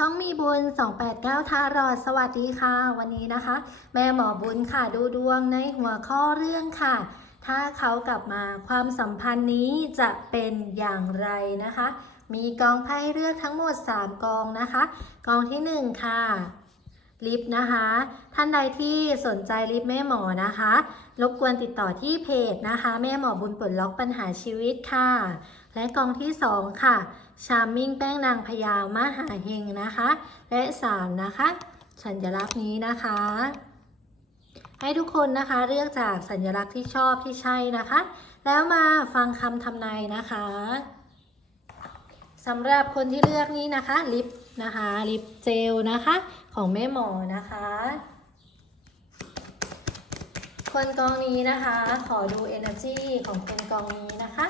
ช่องมีบุญ 289 ทารอดสวัสดีค่ะ วันนี้นะคะ แม่หมอบุญค่ะดูดวงในหัวข้อเรื่องค่ะ ถ้าเขากลับมาความสัมพันธ์นี้จะเป็นอย่างไรนะคะ มีกองไพ่เลือกทั้งหมด 3 กองนะคะ กองที่ 1 ค่ะลิฟต์นะคะ ท่านใดที่สนใจลิฟต์แม่หมอนะคะ รบกวนติดต่อที่เพจนะคะ แม่หมอบุญปลดล็อกปัญหาชีวิตค่ะ และกองที่ 2 ค่ะ ชามมิ่งแป้งนางพญามหาเฮงนะคะ และ3นะคะ สัญลักษณ์นี้นะคะ ให้ทุกคนนะคะเลือกจากสัญลักษณ์ที่ชอบที่ใช่นะคะ แล้วมาฟังคำทำนายนะคะสำหรับคนที่เลือกนี้นะคะ ลิปนะคะลิปเจลนะคะของแม่หมอนะคะ คนกองนี้นะคะ ขอดู energy ของคนกองนี้นะคะ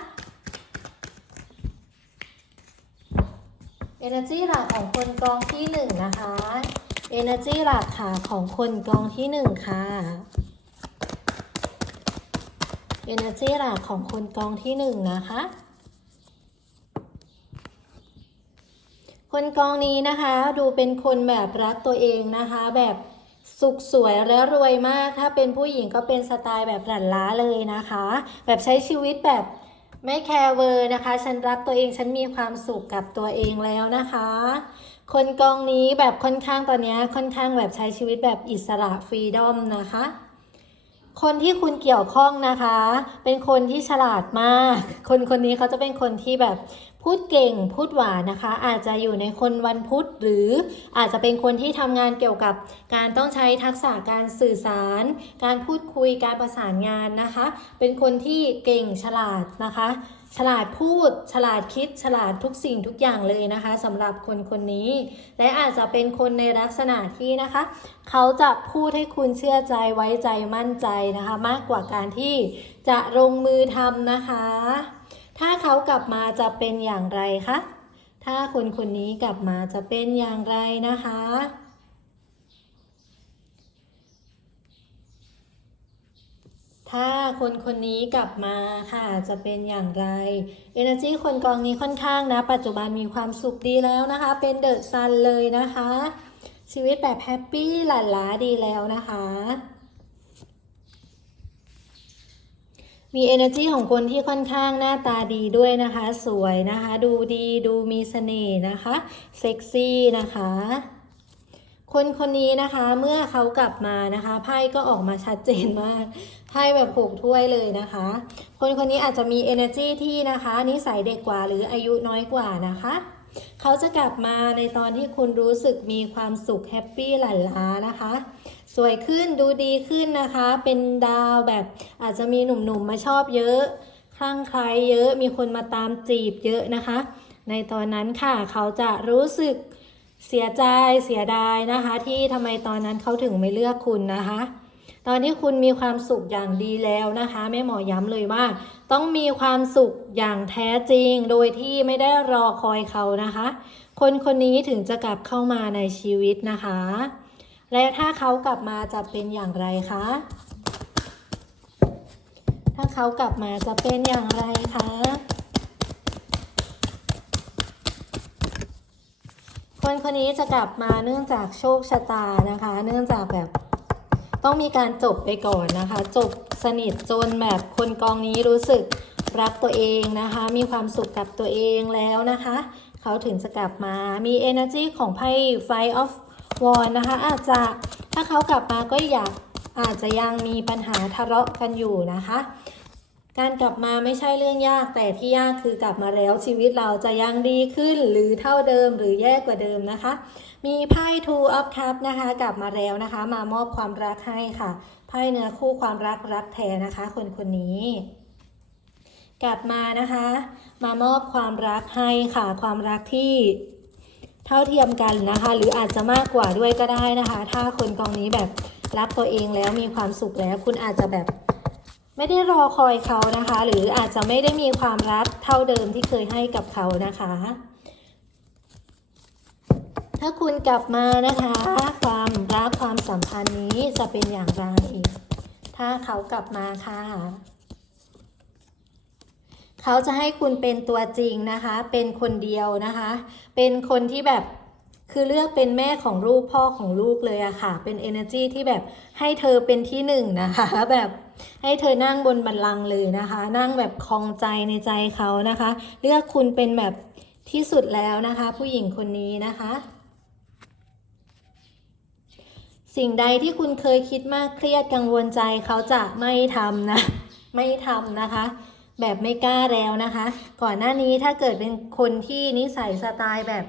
energy หลักของคนกองที่หนึ่งนะคะ energy หลักค่ะของคนกองที่หนึ่งค่ะ energy หลักของคนกองที่หนึ่งนะคะ คนกองนี้นะคะดูเป็นคนแบบรักตัวเองนะคะ แบบสุขสวยและรวยมาก ถ้าเป็นผู้หญิงก็เป็นสไตล์แบบหลั่นล้าเลยนะคะ แบบใช้ชีวิตแบบ ไม่แคร์เวอร์นะคะ ฉันรักตัวเองฉันมีความสุขกับตัวเองแล้วนะคะ คนกองนี้แบบค่อนข้างตอนนี้ค่อนข้างแบบใช้ชีวิตแบบอิสระฟรีดอมนะคะ คนที่คุณเกี่ยวข้องนะคะ เป็นคนที่ฉลาดมาก คนคนนี้เขาจะเป็นคนที่แบบ พูดเก่งพูดหวานนะคะ อาจจะอยู่ในคนวันพุธหรืออาจจะเป็นคนที่ทำงานเกี่ยวกับการต้องใช้ทักษะการสื่อสาร การพูดคุยการประสานงานนะคะ เป็นคนที่เก่งฉลาดนะคะ ฉลาดพูด ฉลาดคิด ฉลาดทุกสิ่งทุกอย่างเลยนะคะสำหรับคนคนนี้ และอาจจะเป็นคนในลักษณะที่นะคะ เขาจะพูดให้คุณเชื่อใจไว้ใจมั่นใจนะคะ มากกว่าการที่จะลงมือทำนะคะ ถ้าเขากลับมาจะเป็นอย่างไรคะ ถ้าคนคนนี้กลับมาจะเป็นอย่างไรนะคะ ถ้าคนคนนี้กลับมาค่ะจะเป็นอย่างไร Energy คนกองนี้ค่อนข้างนะ ปัจจุบันมีความสุขดีแล้วนะคะ เป็นเดอะซันเลยนะคะ ชีวิตแบบแฮปปี้หลั่นล้าดีแล้วนะคะ มี energy ของคนที่ค่อนข้างหน้าตาดีด้วยนะคะ สวยนะคะ ดูดีดูมีเสน่ห์นะคะเซ็กซี่นะคะ คนคนนี้นะคะเมื่อเขากลับมานะคะไพ่ก็ออกมาชัดเจนมากไพ่แบบผูกถ้วยเลยนะคะ คนคนนี้อาจจะมี energy ที่นะคะนิสัยเด็กกว่าหรืออายุน้อยกว่านะคะเขาจะกลับมาในตอนที่คุณรู้สึกมีความสุขแฮปปี้หลั่นล้านะคะ สวยขึ้นดูดีขึ้นนะคะ เป็นดาวแบบอาจจะมีหนุ่มๆมาชอบเยอะคลั่งไคล้เยอะมีคนมาตามจีบเยอะนะคะ ในตอนนั้นค่ะเขาจะรู้สึกเสียใจเสียดายนะคะ ที่ทำไมตอนนั้นเขาถึงไม่เลือกคุณนะคะ ตอนที่คุณมีความสุขอย่างดีแล้วนะคะแม่หมอย้ำเลยว่า ต้องมีความสุขอย่างแท้จริง โดยที่ไม่ได้รอคอยเขานะคะ คนคนนี้ถึงจะกลับเข้ามาในชีวิตนะคะ และถ้าเขากลับมาจะเป็นอย่างไรคะ ถ้าเขากลับมาจะเป็นอย่างไรคะ คนคนนี้จะกลับมาเนื่องจากโชคชะตานะคะ เนื่องจากแบบต้องมีการจบไปก่อนนะคะ จบสนิทจนแบบคนกองนี้รู้สึกรักตัวเองนะคะ มีความสุขกับตัวเองแล้วนะคะ เขาถึงจะกลับมามี energy ของไพ่ Five of Wands นะคะ อาจจะถ้าเขากลับมาก็อยากอาจจะยังมีปัญหาทะเลาะกันอยู่นะคะ การกลับมาไม่ใช่เรื่องยาก แต่ที่ยากคือกลับมาแล้วชีวิตเราจะยังดีขึ้นหรือเท่าเดิมหรือแย่กว่าเดิมนะคะ มีไพ่ Two of Cups นะคะ กลับมาแล้วนะคะ มามอบความรักให้ค่ะไพ่เนื้อคู่ความรักรักแท้นะคะ คนคนนี้กลับมานะคะ มามอบความรักให้ค่ะความรักที่ เท่าเทียมกันนะคะ หรืออาจจะมากกว่าด้วยก็ได้นะคะ ถ้าคนกองนี้แบบรักตัวเองแล้วมีความสุขแล้ว คุณอาจจะแบบไม่ได้รอคอยเขานะคะ หรืออาจจะไม่ได้มีความรักเท่าเดิมที่เคยให้กับเขานะคะ ถ้าคุณกลับมานะคะ ความรักความสัมพันธ์นี้จะเป็นอย่างไรถ้าเขากลับมาค่ะ เขาจะให้คุณเป็นตัวจริงนะคะ เป็นคนเดียวนะคะ เป็นคนที่แบบคือเลือกเป็นแม่ของลูกพ่อของลูกเลยอะค่ะ เป็น energy ที่แบบให้เธอเป็นที่หนึ่งนะคะ แบบให้เธอนั่งบนบัลลังก์เลยนะคะ นั่งแบบคลองใจในใจเขานะคะ เลือกคุณเป็นแบบที่สุดแล้วนะคะ ผู้หญิงคนนี้นะคะ สิ่งใดที่คุณเคยคิดมากเครียดกังวลใจเขาจะไม่ทำนะ ไม่ทำนะคะ แบบไม่กล้าแล้วนะคะ ก่อนหน้านี้ถ้าเกิดเป็นคนที่นิสัยสไตล์แบบ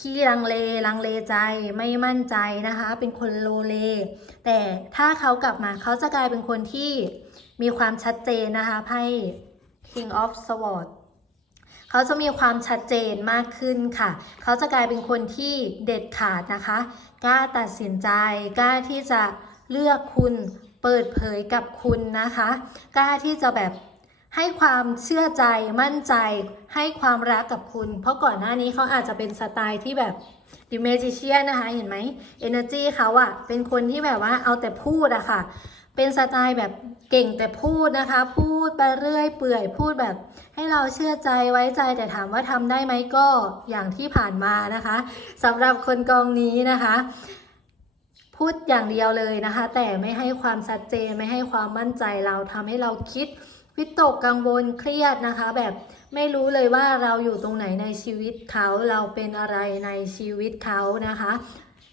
ขี้ลังเลลังเลใจไม่มั่นใจนะคะ เป็นคนโลเล แต่ถ้าเขากลับมาเขาจะกลายเป็นคนที่มีความชัดเจนนะคะไพ่ King of Swords เขาจะมีความชัดเจนมากขึ้นค่ะ เขาจะกลายเป็นคนที่เด็ดขาดนะคะ กล้าตัดสินใจ กล้าที่จะเลือกคุณ เปิดเผยกับคุณนะคะ กล้าที่จะแบบ ให้ความเชื่อใจมั่นใจ ให้ความรักกับคุณ เพราะก่อนหน้านี้เขาอาจจะเป็นสไตล์ที่แบบ The Magician นะคะ เห็นไหม Energy เขาอะเป็นคนที่แบบว่าเอาแต่พูดอะค่ะ เป็นสไตล์แบบเก่งแต่พูดนะคะ พูดไปเรื่อยเปื่อยพูดแบบ ให้เราเชื่อใจไว้ใจแต่ถามว่าทำได้ไหมก็อย่างที่ผ่านมานะคะสำหรับคนกองนี้นะคะพูดอย่างเดียวเลยนะคะ แต่ไม่ให้ความชัดเจนไม่ให้ความมั่นใจเราทำให้เราคิด วิตกกังวลเครียดนะคะ แบบไม่รู้เลยว่าเราอยู่ตรงไหนในชีวิตเขาเราเป็นอะไรในชีวิตเขานะคะ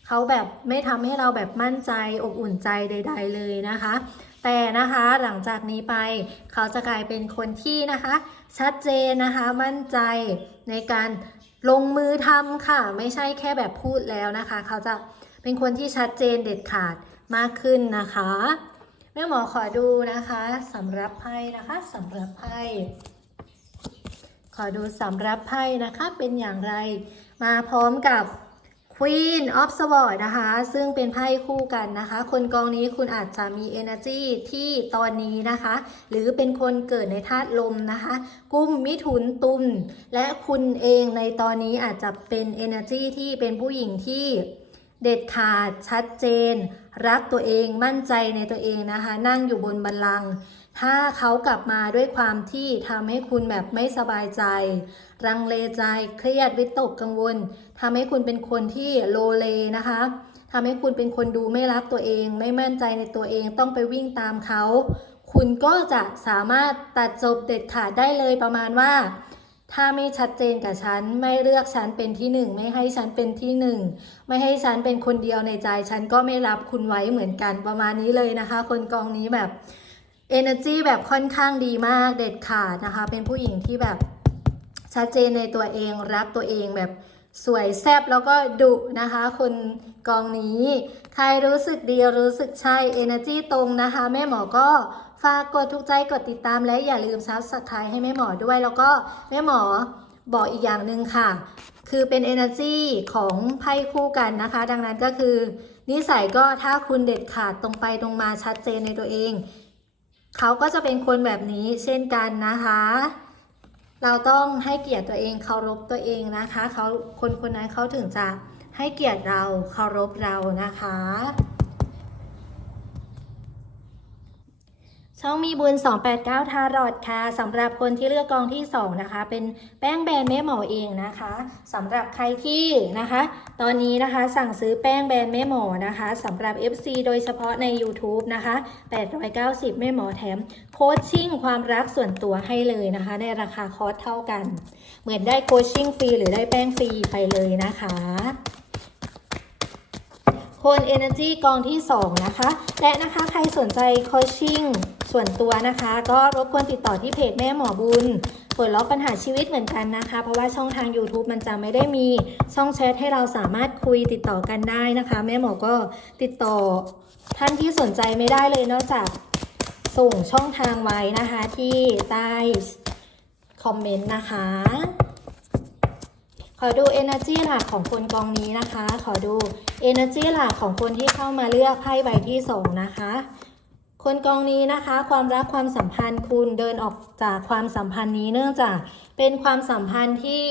เขาแบบไม่ทำให้เราแบบมั่นใจอบอุ่นใจใด ๆ เลยนะคะ แต่นะคะหลังจากนี้ไปเขาจะกลายเป็นคนที่นะคะ ชัดเจนนะคะมั่นใจในการลงมือทำค่ะ ไม่ใช่แค่แบบพูดแล้วนะคะ เขาจะเป็นคนที่ชัดเจนเด็ดขาดมากขึ้นนะคะ แม่หมอขอดูนะคะสำหรับไพ่นะคะสำหรับไพ่ขอดูสำหรับไพ่นะคะเป็นอย่างไร มาพร้อมกับ Queen of Swords นะคะ ซึ่งเป็นไพ่คู่กันนะคะ คนกองนี้คุณอาจจะมี energy ที่ตอนนี้นะคะ หรือเป็นคนเกิดในธาตุลมนะคะ กุ้มมิถุนตุลและคุณเองในตอนนี้อาจจะเป็น energy ที่เป็นผู้หญิงที่ เด็ดขาดชัดเจน รักตัวเองมั่นใจในตัวเองนะคะ นั่งอยู่บนบัลลังก์ถ้าเขากลับมาด้วยความที่ทำให้คุณแบบไม่สบายใจ รังเลใจเครียดวิตกกังวลทำให้คุณเป็นคนที่โลเลนะคะทำให้คุณเป็นคนดูไม่รักตัวเอง ไม่มั่นใจในตัวเองต้องไปวิ่งตามเขา คุณก็จะสามารถตัดจบเด็ดขาดได้เลยประมาณว่า ถ้าไม่ชัดเจนกับฉัน ไม่เลือกฉันเป็นที่หนึ่ง ไม่ให้ฉันเป็นที่หนึ่ง ไม่ให้ฉันเป็นคนเดียวในใจ ฉันก็ไม่รับคุณไว้เหมือนกันประมาณนี้เลยนะคะ คนกองนี้แบบ energy แบบค่อนข้างดีมากเด็ดขาดนะคะ เป็นผู้หญิงที่แบบชัดเจนในตัวเองรักตัวเองแบบสวยแซบแล้วก็ดุนะคะ คนกองนี้ ใครรู้สึกดีรู้สึกใช่ energy ตรงนะคะ แม่หมอก็ ฝากกดทุกใจกดติดตามและอย่าลืมซับสไครต์ให้แม่หมอด้วย แล้วก็แม่หมอบอกอีกอย่างหนึ่งค่ะ คือเป็น energy ของไพ่คู่กันนะคะ ดังนั้นก็คือ นิสัยก็ถ้าคุณเด็ดขาดตรงไปตรงมาชัดเจนในตัวเอง เขาก็จะเป็นคนแบบนี้เช่นกันนะคะ เราต้องให้เกียรติตัวเองเคารพตัวเองนะคะเขาคนคนนั้นเขาถึงจะให้เกียรติเราเคารพเรานะคะ ช่องมีบุญ 289 ทารอดค่ะสำหรับคนที่เลือกกองที่ 2 นะคะ เป็นแป้งแบรนด์แม่หมอเองนะคะสำหรับใครที่นะคะ ตอนนี้นะคะสั่งซื้อแป้งแบรนด์แม่หมอนะคะสำหรับ FC โดยเฉพาะใน YouTube นะคะ 890 แม่หมอแถม โคชชิ่งความรักส่วนตัวให้เลยนะคะ ในราคาคอร์สเท่ากัน เหมือนได้โคชชิ่งฟรีหรือได้แป้งฟรีไปเลยนะคะคน Energy กองที่ 2 นะคะ และนะคะใครสนใจโคชชิ่ง ส่วนตัวนะคะ ก็รบกวนติดต่อที่เพจแม่หมอบุญเปิดล็อกปัญหาชีวิตเหมือนกันนะคะ เพราะว่าช่องทาง YouTube มันจะไม่ได้มีช่องแชทให้เราสามารถคุยติดต่อกันได้นะคะ แม่หมอก็ติดต่อท่านที่สนใจไม่ได้เลยนอกจากส่งช่องทางไว้นะคะที่ใต้คอมเมนต์นะคะ ขอดู energy หลักของคนกองนี้นะคะ ขอดู energy หลักของคนที่เข้ามาเลือกไพ่ใบที่สองนะคะ คนกองนี้นะคะ ความรักความสัมพันธ์คุณเดินออกจากความสัมพันธ์นี้เนื่องจากเป็นความสัมพันธ์ที่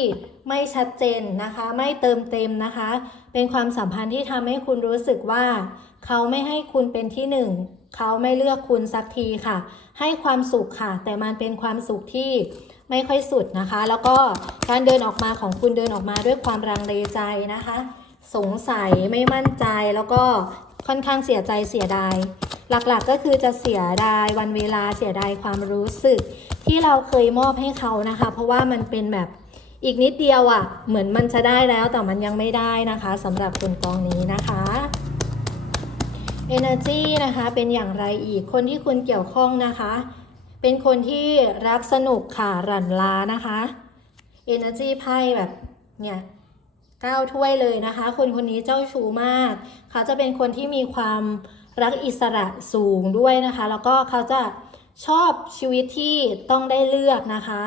ไม่ชัดเจนนะคะ ไม่เติมเต็มนะคะ เป็นความสัมพันธ์ที่ทำให้คุณรู้สึกว่า เขาไม่ให้คุณเป็นที่หนึ่งเขาไม่เลือกคุณสักทีค่ะ ให้ความสุขค่ะ แต่มันเป็นความสุขที่ไม่ค่อยสุดนะคะ แล้วก็การเดินออกมาของคุณเดินออกมาด้วยความรังเลใจนะคะ สงสัยไม่มั่นใจแล้วก็ค่อนข้างเสียใจเสียดาย หลักๆก็คือจะเสียดายวันเวลาเสียดายความรู้สึก ที่เราเคยมอบให้เขานะคะ เพราะว่ามันเป็นแบบอีกนิดเดียวอะ่ะ เหมือนมันจะได้แล้วแต่มันยังไม่ได้นะคะสำหรับคนกองนี้นะคะ Energy นะคะเป็นอย่างไรอีกคนที่คุณเกี่ยวข้องนะคะ เป็นคนที่รักสนุกค่ะหรั่นล้านะคะ Energy ไพ่แบบเนี่ย เก้าถ้วยเลยนะคะ คนคนนี้เจ้าชู้มาก เขาจะเป็นคนที่มีความรักอิสระสูงด้วยนะคะ แล้วก็เขาจะชอบชีวิตที่ต้องได้เลือกนะคะ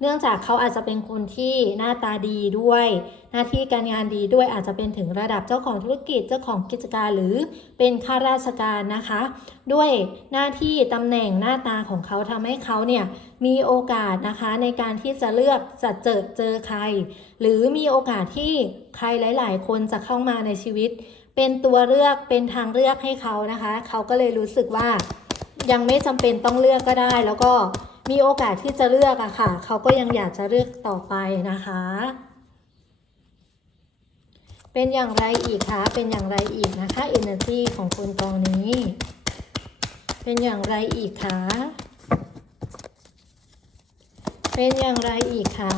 เนื่องจากเขาอาจจะเป็นคนที่หน้าตาดีด้วย หน้าที่การงานดีด้วยอาจจะเป็นถึงระดับเจ้าของธุรกิจเจ้าของกิจการหรือเป็นข้าราชการนะคะ ด้วยหน้าที่ตำแหน่งหน้าตาของเขาทำให้เขาเนี่ยมีโอกาสนะคะในการที่จะเลือกจะเจอเจอใคร หรือมีโอกาสที่ใครหลาย ๆ คนจะเข้ามาในชีวิต เป็นตัวเลือกเป็นทางเลือกให้เขานะคะ เขาก็เลยรู้สึกว่ายังไม่จำเป็นต้องเลือกก็ได้แล้วก็ มีโอกาสที่จะเลือกอะค่ะ เขาก็ยังอยากจะเลือกต่อไปนะคะ เป็นอย่างไรอีกคะ เป็นอย่างไรอีกนะคะ energy ของคนกองนี้ เป็นอย่างไรอีกคะ เป็นอย่างไรอีกคะ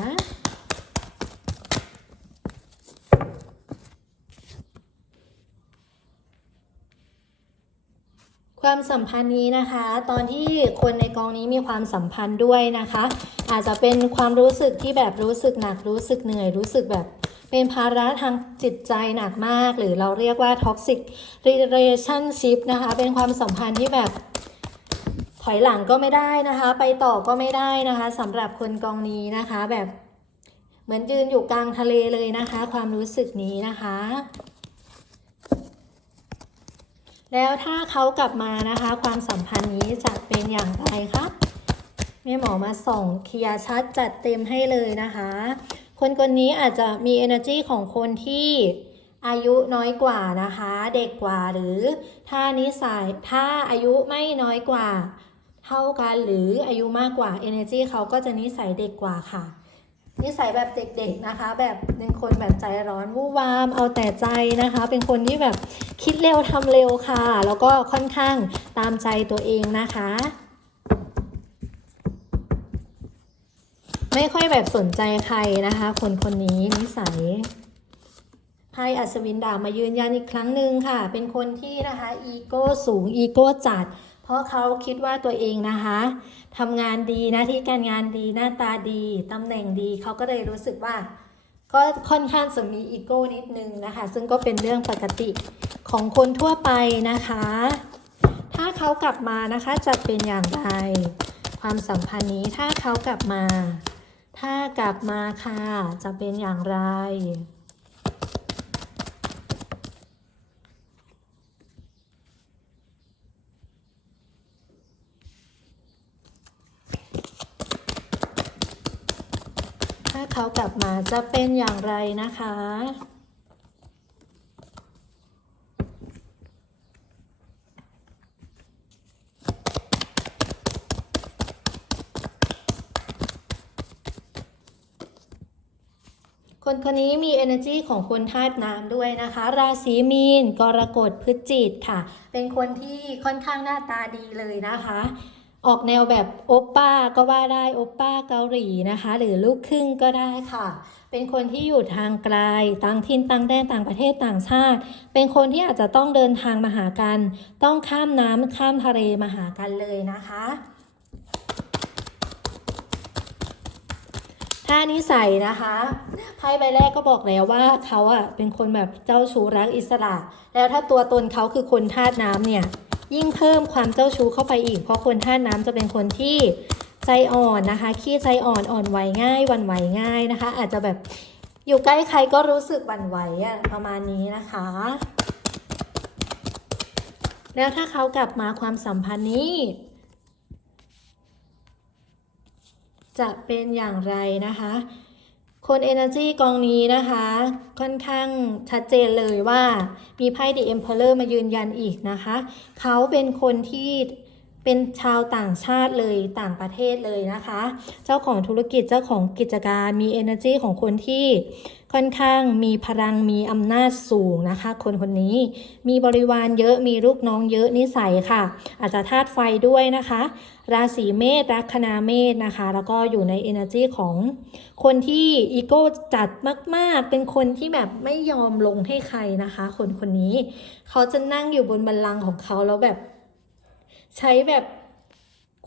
ความสัมพันธ์นี้นะคะ ตอนที่คนในกองนี้มีความสัมพันธ์ด้วยนะคะ อาจจะเป็นความรู้สึกที่แบบรู้สึกหนักรู้สึกเหนื่อยรู้สึกแบบเป็นภาระทางจิตใจหนักมาก หรือเราเรียกว่า toxic relationship นะคะ เป็นความสัมพันธ์ที่แบบถอยหลังก็ไม่ได้นะคะ ไปต่อก็ไม่ได้นะคะสำหรับคนกองนี้นะคะ แบบเหมือนยืนอยู่กลางทะเลเลยนะคะ ความรู้สึกนี้นะคะ แล้วถ้าเขากลับมานะคะ ความสัมพันธ์นี้จะเป็นอย่างไรคะแม่หมอมาส่องเคลียร์ชัดจัดเต็มให้เลยนะคะ คนคนนี้อาจจะมี energy ของคนที่อายุน้อยกว่านะคะ เด็กกว่าหรือถ้านิสัยถ้าอายุไม่น้อยกว่า เท่ากันหรืออายุมากกว่า energy เขาก็จะนิสัยเด็กกว่าค่ะ นิสัยแบบเด็กๆนะคะ แบบเป็นคนแบบใจร้อนวู่วามเอาแต่ใจนะคะ เป็นคนที่แบบคิดเร็วทำเร็วค่ะ แล้วก็ค่อนข้างตามใจตัวเองนะคะ ไม่ค่อยแบบสนใจใครนะคะ คนคนนี้นิสัยไพ่อัศวินดาบมายืนยันอีกครั้งหนึ่งค่ะ เป็นคนที่นะคะ อีโก้สูง อีโก้จัด เพราะเขาคิดว่าตัวเองนะคะทำงานดีหน้าที่การงานดีหน้าตาดีตำแหน่งดีเขาก็เลยรู้สึกว่า ก็ค่อนข้างจะมีอีโก้นิดนึงนะคะ ซึ่งก็เป็นเรื่องปกติของคนทั่วไปนะคะ ถ้าเขากลับมานะคะจะเป็นอย่างไรความสัมพันธ์นี้ถ้าเขากลับมา ถ้ากลับมาค่ะจะเป็นอย่างไร เขากลับมาจะเป็นอย่างไรนะคะ คนคนนี้มี energy ของคนธาตุน้ำด้วยนะคะ ราศีมีน กรกฎพฤศจิกค่ะ เป็นคนที่ค่อนข้างหน้าตาดีเลยนะคะ ออกแนวแบบโอปป้าก็ว่าได้โอปป้าเกาหลีนะคะ หรือลูกครึ่งก็ได้ค่ะ เป็นคนที่อยู่ทางไกลต่างถิ่นต่างแดนต่างประเทศต่างชาติ เป็นคนที่อาจจะต้องเดินทางมาหากัน ต้องข้ามน้ำข้ามทะเลมาหากันเลยนะคะถ้านิสัยนะคะไพ่ใบแรกก็บอกแล้วว่าเขาอะเป็นคนแบบเจ้าชู้รักอิสระ แล้วถ้าตัวตนเขาคือคนธาตุน้ำเนี่ย ยิ่งเพิ่มความเจ้าชู้เข้าไปอีก เพราะคนธาตุน้ำจะเป็นคนที่ใจอ่อนนะคะ ขี้ใจอ่อนอ่อนไหวง่ายวันไหวง่ายนะคะ อาจจะแบบอยู่ใกล้ใครก็รู้สึกวันไหวอะประมาณนี้นะคะ แล้วถ้าเขากลับมาความสัมพันธ์นี้ จะเป็นอย่างไรนะคะ คน Energy กองนี้นะคะ ค่อนข้างชัดเจนเลยว่ามีไพ่ The Emperor มายืนยันอีกนะคะ เขาเป็นคนที่เป็นชาวต่างชาติเลยต่างประเทศเลยนะคะ เจ้าของธุรกิจเจ้าของกิจการมี energy ของคนที่ ค่อนข้างมีพลังมีอำนาจสูงนะคะ คนคนนี้มีบริวารเยอะมีลูกน้องเยอะนิสัยค่ะ อาจจะธาตุไฟด้วยนะคะ ราศีเมษลัคนาเมษนะคะ แล้วก็อยู่ใน energy ของคนที่อีโก้จัดมาก ๆ เป็นคนที่แบบไม่ยอมลงให้ใครนะคะ คนคนนี้ เขาจะนั่งอยู่บนบัลลังก์ของเขาแล้วแบบ ใช้แบบ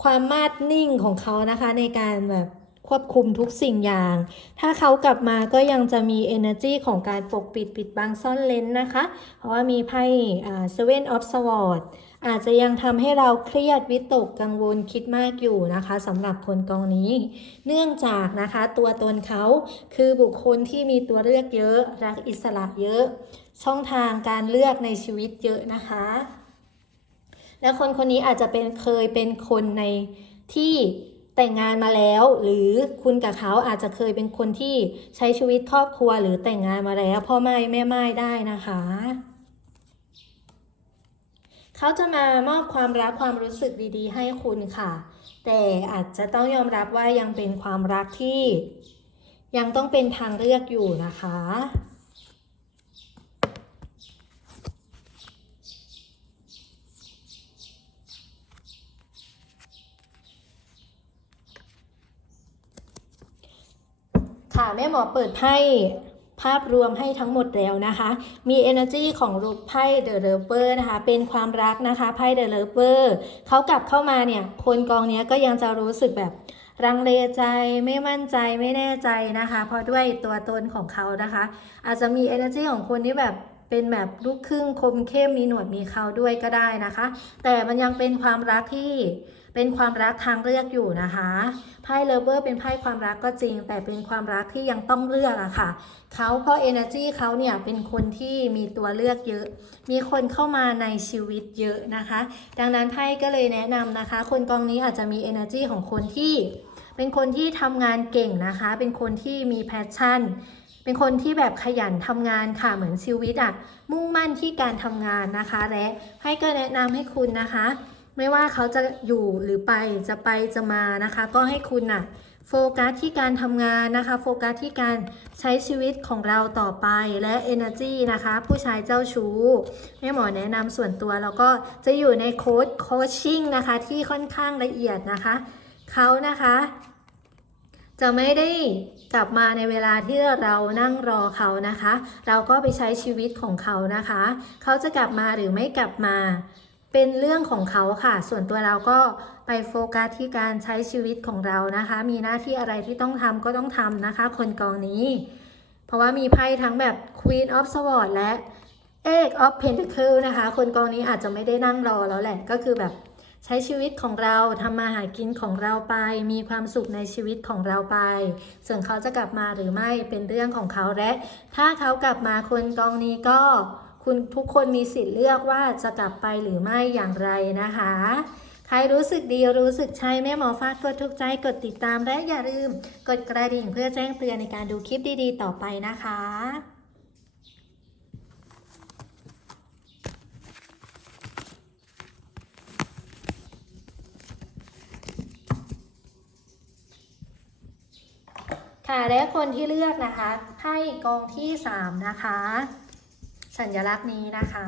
ความมาดนิ่งของเขานะคะในการแบบ ควบคุมทุกสิ่งอย่าง ถ้าเขากลับมาก็ยังจะมี energy ของการปกปิดปิดบังซ่อนเลนนะคะ เพราะว่ามีไพ่ seven of swords อาจจะยังทำให้เราเครียดวิตกกังวลคิดมากอยู่นะคะสำหรับคนกองนี้ เนื่องจากนะคะตัวตนเขาคือบุคคลที่มีตัวเลือกเยอะ รักอิสระเยอะ ช่องทางการเลือกในชีวิตเยอะนะคะ และคนคนนี้อาจจะเป็นเคยเป็นคนในที่ แต่งงานมาแล้ว หรือคุณกับเขาอาจจะเคยเป็นคนที่ใช้ชีวิตครอบครัวหรือแต่งงานมาแล้วพ่อไม้แม่ไม้ได้นะคะ เขาจะมามอบความรักความรู้สึกดีๆ ให้คุณค่ะ แต่อาจจะต้องยอมรับว่ายังเป็นความรักที่ ยังต้องเป็นทางเลือกอยู่นะคะ ค่ะแม่หมอเปิดไพ่ภาพรวมให้ทั้งหมดแล้วนะคะ มี energy ของรูปไพ่ The Lover นะคะ เป็นความรักนะคะ ไพ่ The Lover เขากลับเข้ามาเนี่ย คนกองนี้ก็ยังจะรู้สึกแบบรังเลใจไม่มั่นใจไม่แน่ใจนะคะ เพราะด้วยตัวตนของเขานะคะ อาจจะมี energy ของคนที่แบบ เป็นแบบลูกครึ่งคมเข้มมีหนวดมีเขาด้วยก็ได้นะคะ แต่มันยังเป็นความรักที่เป็นความรักทางเลือกอยู่นะคะไพ่เลเวอร์เป็นไพ่ความรักก็จริง แต่เป็นความรักที่ยังต้องเลือกอะค่ะเขาเพราะ energy เขาเนี่ยเป็นคนที่มีตัวเลือกเยอะ มีคนเข้ามาในชีวิตเยอะนะคะ ดังนั้นไพ่ก็เลยแนะนำนะคะ คนกองนี้อาจจะมี energy ของคนที่ เป็นคนที่ทำงานเก่งนะคะ เป็นคนที่มีแพชชั่น เป็นคนที่แบบขยันทำงานค่ะเหมือนชีวิตอะมุ่งมั่นที่การทำงานนะคะ และให้ก็แนะนำให้คุณนะคะ ไม่ว่าเขาจะอยู่หรือไปจะไปจะมานะคะ ก็ให้คุณน่ะโฟกัสที่การทำงานนะคะ โฟกัสที่การใช้ชีวิตของเราต่อไปและ energy นะคะ ผู้ชายเจ้าชู้แม่หมอแนะนำส่วนตัว แล้วก็จะอยู่ในโค้ดโคชชิ่งนะคะ ที่ค่อนข้างละเอียดนะคะ เขานะคะ จะไม่ได้กลับมาในเวลาที่เรานั่งรอเขานะคะ เราก็ไปใช้ชีวิตของเขานะคะ เขาจะกลับมาหรือไม่กลับมา เป็นเรื่องของเขาค่ะ ส่วนตัวเราก็ไปโฟกัสที่การใช้ชีวิตของเรานะคะ มีหน้าที่อะไรที่ต้องทำก็ต้องทำนะคะ คนกองนี้ เพราะว่ามีไพ่ทั้งแบบ Queen of Swords และ Eight of Pentacles นะคะ คนกองนี้อาจจะไม่ได้นั่งรอแล้วแหละ ก็คือแบบ ใช้ชีวิตของเราทำมาหากินของเราไป มีความสุขในชีวิตของเราไป ส่วนเขาจะกลับมาหรือไม่เป็นเรื่องของเขาและ ถ้าเขากลับมาคนกองนี้ก็ คุณทุกคนมีสิทธิ์เลือกว่าจะกลับไปหรือไม่อย่างไรนะคะ ใครรู้สึกดีรู้สึกใช่แม่หมอฟาดกดทุกใจกดติดตามและอย่าลืม กดกระดิ่งเพื่อแจ้งเตือนในการดูคลิปดีๆ ต่อไปนะคะ ค่ะและคนที่เลือกนะคะไพ่กองที่ 3 นะคะ สัญลักษณ์นี้นะคะ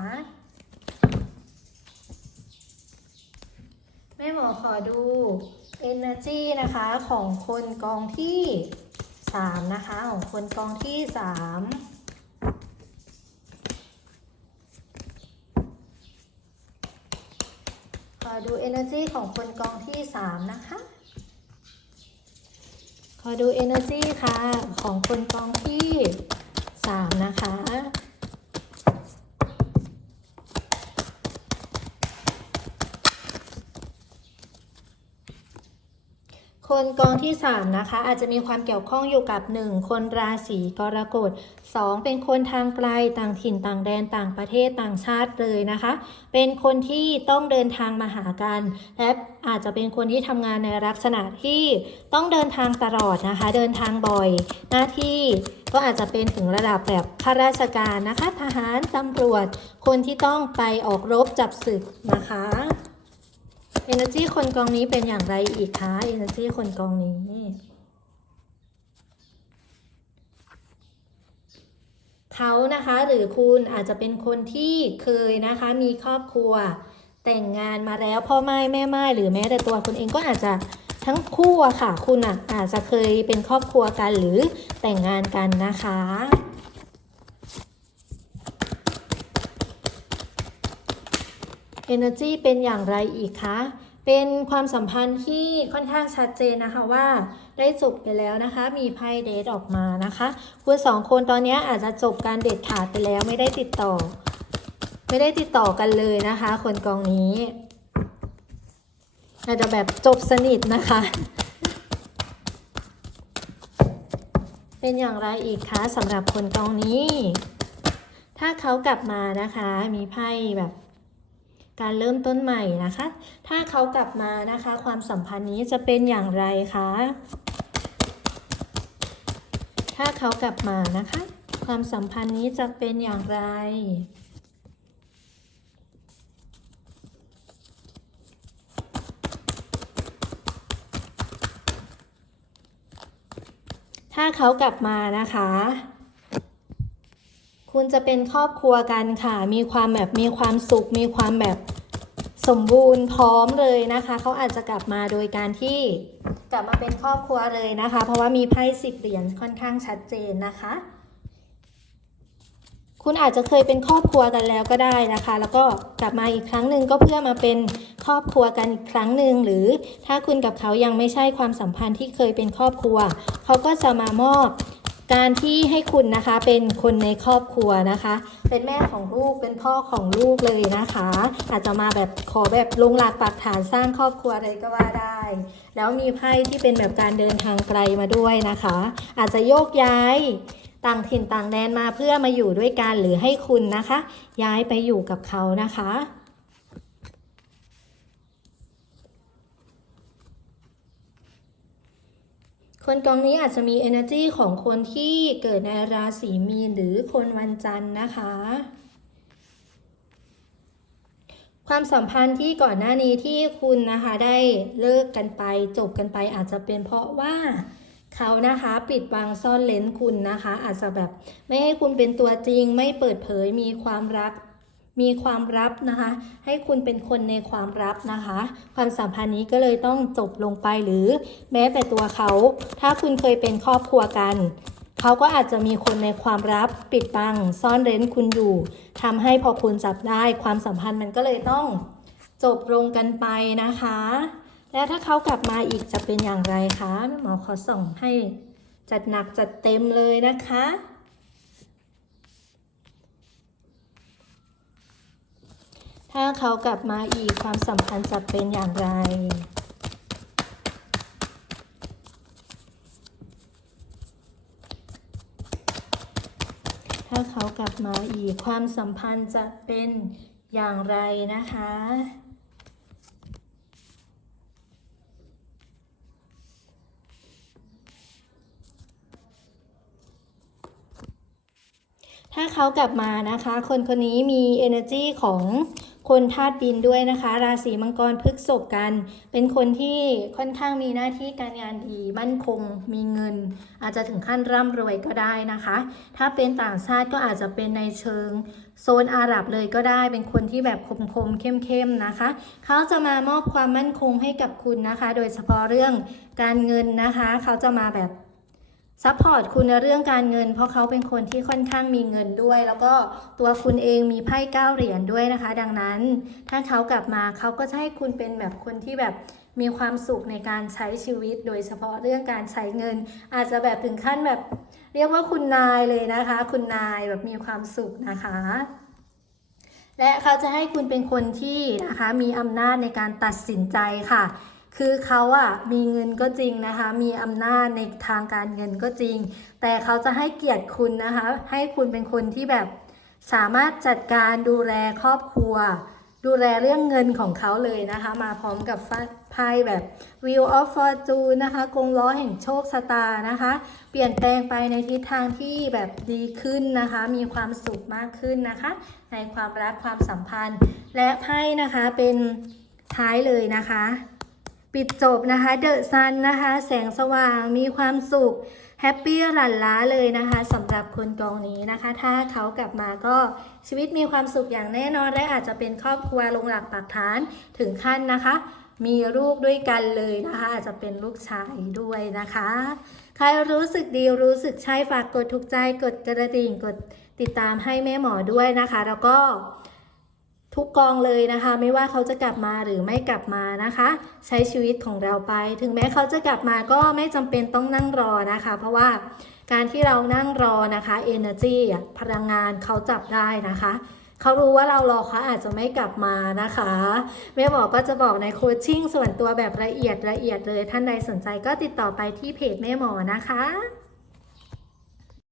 แม่หมอขอดู Energy นะคะ ของคนกองที่ 3 นะคะ ของคนกองที่ 3ขอดู Energy ของคนกองที่ 3 นะคะ ขอดู Energy ค่ะ ของคนกองที่ 3 นะคะ คนกองที่ 3 นะคะ อาจจะมีความเกี่ยวข้องอยู่กับ 1 คนราศีกรกฎ 2 เป็นคนทางไกลต่างถิ่นต่างแดนต่างประเทศต่างชาติเลยนะคะ เป็นคนที่ต้องเดินทางมาหากัน และอาจจะเป็นคนที่ทำงานในลักษณะที่ต้องเดินทางตลอดนะคะ เดินทางบ่อย หน้าที่ก็อาจจะเป็นถึงระดับแบบข้าราชการนะคะ ทหารตำรวจ คนที่ต้องไปออกรบจับศึกนะคะ energy คนกองนี้เป็นอย่างไรอีกคะ energy คนกองนี้เขานะคะหรือคุณอาจจะเป็นคนที่เคยนะคะมีครอบครัวแต่งงานมาแล้วพ่อไม้แม่ไม้หรือแม้แต่ตัวคุณเองก็อาจจะทั้งคู่อะค่ะ คุณอะอาจจะเคยเป็นครอบครัวกันหรือแต่งงานกันนะคะ Energy เป็นอย่างไรอีกคะ เป็นความสัมพันธ์ที่ค่อนข้างชัดเจนนะคะว่าได้จบไปแล้วนะคะ มีไพ่เดทออกมานะคะ คุณสองคนตอนนี้อาจจะจบการเด็ดขาดไปแล้วไม่ได้ติดต่อ ไม่ได้ติดต่อกันเลยนะคะ คนกองนี้อาจจะแบบจบสนิทนะคะ เป็นอย่างไรอีกคะสำหรับคนกองนี้ ถ้าเขากลับมานะคะ มีไพ่แบบ การเริ่มต้นใหม่นะคะ ถ้าเขากลับมานะคะ ความสัมพันธ์นี้จะเป็นอย่างไรคะ ถ้าเขากลับมานะคะ ความสัมพันธ์นี้จะเป็นอย่างไร ถ้าเขากลับมานะคะ คุณจะเป็นครอบครัวกันค่ะ มีความแบบมีความสุข มีความแบบสมบูรณ์พร้อมเลยนะคะ เขาอาจจะกลับมาโดยการที่กลับมาเป็นครอบครัวเลยนะคะ เพราะว่ามีไพ่สิบเหรียญค่อนข้างชัดเจนนะคะ คุณอาจจะเคยเป็นครอบครัวกันแล้วก็ได้นะคะ แล้วก็กลับมาอีกครั้งหนึ่งก็เพื่อมาเป็นครอบครัวกันอีกครั้งหนึ่งหรือถ้าคุณกับเขายังไม่ใช่ความสัมพันธ์ที่เคยเป็นครอบครัว เขาก็จะมามอบ การที่ให้คุณนะคะเป็นคนในครอบครัวนะคะ เป็นแม่ของลูกเป็นพ่อของลูกเลยนะคะ อาจจะมาแบบขอแบบลงหลักปักฐานสร้างครอบครัวเลยก็ว่าได้ แล้วมีไพ่ที่เป็นแบบการเดินทางไกลมาด้วยนะคะ อาจจะโยกย้ายต่างถิ่นต่างแดนมาเพื่อมาอยู่ด้วยกันหรือให้คุณนะคะ ย้ายไปอยู่กับเขานะคะ คนกองนี้อาจจะมี energy ของคนที่เกิดในราศีมีนหรือคนวันจันทร์นะคะ ความสัมพันธ์ที่ก่อนหน้านี้ที่คุณนะคะได้เลิกกันไปจบกันไปอาจจะเป็นเพราะว่าเขานะคะปิดบังซ่อนเลนคุณนะคะ อาจจะแบบไม่ให้คุณเป็นตัวจริงไม่เปิดเผยมีความรัก มีความลับนะคะ ให้คุณเป็นคนในความลับนะคะ ความสัมพันธ์นี้ก็เลยต้องจบลงไปหรือแม้แต่ตัวเขา ถ้าคุณเคยเป็นครอบครัวกัน เขาก็อาจจะมีคนในความลับปิดบัง ซ่อนเร้นคุณอยู่ทำให้พอคุณจับได้ความสัมพันธ์มันก็เลยต้องจบลงกันไปนะคะ และถ้าเขากลับมาอีกจะเป็นอย่างไรคะหมอขอส่งให้จัดหนักจัดเต็มเลยนะคะ ถ้าเขากลับมาอีกความสัมพันธ์จะเป็นอย่างไร ถ้าเขากลับมาอีกความสัมพันธ์จะเป็นอย่างไรนะคะถ้าเขากลับมานะคะ คนคนนี้มี energy ของ คนธาตุดินด้วยนะคะ ราศีมังกรพฤกษบกัน เป็นคนที่ค่อนข้างมีหน้าที่การงานดีมั่นคง มีเงิน อาจจะถึงขั้นร่ำรวยก็ได้นะคะ ถ้าเป็นต่างชาติก็อาจจะเป็นในเชิงโซนอาหรับเลยก็ได้เป็นคนที่แบบคมๆเข้มๆนะคะ เขาจะมามอบความมั่นคงให้กับคุณนะคะ โดยเฉพาะเรื่องการเงินนะคะ เขาจะมาแบบ ซัพพอร์ตคุณในเรื่องการเงิน เพราะเขาเป็นคนที่ค่อนข้างมีเงินด้วย แล้วก็ตัวคุณเองมีไพ่เก้าเหรียญด้วยนะคะ ดังนั้น ถ้าเขากลับมาเขาก็จะให้คุณเป็นแบบคนที่แบบมีความสุขในการใช้ชีวิต โดยเฉพาะเรื่องการใช้เงิน อาจจะแบบถึงขั้นแบบ เรียกว่าคุณนายเลยนะคะ คุณนายแบบมีความสุขนะคะ และเขาจะให้คุณเป็นคนที่นะคะมีอำนาจในการตัดสินใจค่ะ คือเขาอะมีเงินก็จริงนะคะ มีอำนาจในทางการเงินก็จริง แต่เขาจะให้เกียรติคุณนะคะ ให้คุณเป็นคนที่แบบสามารถจัดการดูแลครอบครัว ดูแลเรื่องเงินของเขาเลยนะคะ มาพร้อมกับไพ่แบบ Wheel of Fortune นะคะ กงล้อแห่งโชคชะตานะคะ เปลี่ยนแปลงไปในทิศทางที่แบบดีขึ้นนะคะ มีความสุขมากขึ้นนะคะ ในความรักความสัมพันธ์ และไพ่นะคะเป็นท้ายเลยนะคะ ปิดจบนะคะเดอะซันนะคะ แสงสว่างมีความสุขแฮปปี้หลั่นล้าเลยนะคะสำหรับคนกองนี้นะคะ ถ้าเขากลับมาก็ชีวิตมีความสุขอย่างแน่นอนและอาจจะเป็นครอบครัวลงหลักปักฐานถึงขั้นนะคะ มีลูกด้วยกันเลยนะคะ อาจจะเป็นลูกชายด้วยนะคะ ใครรู้สึกดีรู้สึกใช่ฝากกดถูกใจกดกระดิ่งกดติดตามให้แม่หมอด้วยนะคะ แล้วก็ ทุกกองเลยนะคะ ไม่ว่าเขาจะกลับมาหรือไม่กลับมานะคะ ใช้ชีวิตของเราไป ถึงแม้เขาจะกลับมาก็ไม่จำเป็นต้องนั่งรอนะคะ เพราะว่าการที่เรานั่งรอนะคะ energy พลังงานเขาจับได้นะคะเขารู้ว่าเรารอเขาอาจจะไม่กลับมานะคะแม่หมอก็จะบอกในโคชชิ่งส่วนตัวแบบละเอียดละเอียดเลย ท่านใดสนใจก็ติดต่อไปที่เพจแม่หมอนะคะ